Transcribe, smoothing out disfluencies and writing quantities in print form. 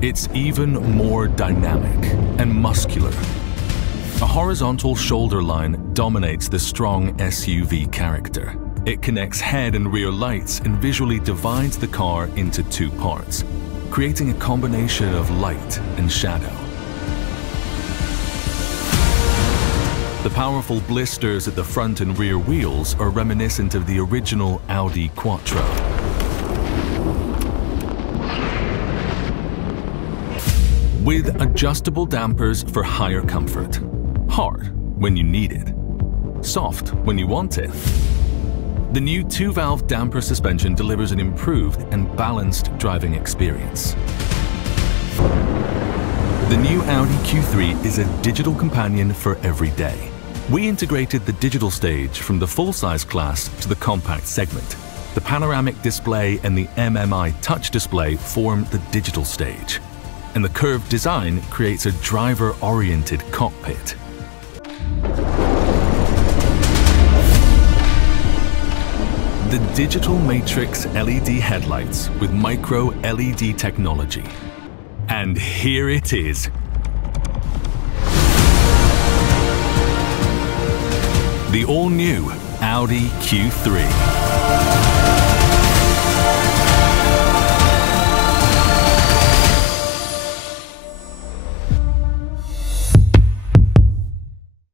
It's even more dynamic and muscular. A horizontal shoulder line dominates the strong SUV character. It connects head and rear lights and visually divides the car into two parts, creating a combination of light and shadow. The powerful blisters at the front and rear wheels are reminiscent of the original Audi Q3. With adjustable dampers for higher comfort. Hard when you need it. Soft when you want it. The new two-valve damper suspension delivers an improved and balanced driving experience. The new Audi Q3 is a digital companion for every day. We integrated the digital stage from the full-size class to the compact segment. The panoramic display and the MMI touch display form the digital stage, and the curved design creates a driver-oriented cockpit. The digital matrix LED headlights with micro LED technology. And here it is. The all-new Audi Q3.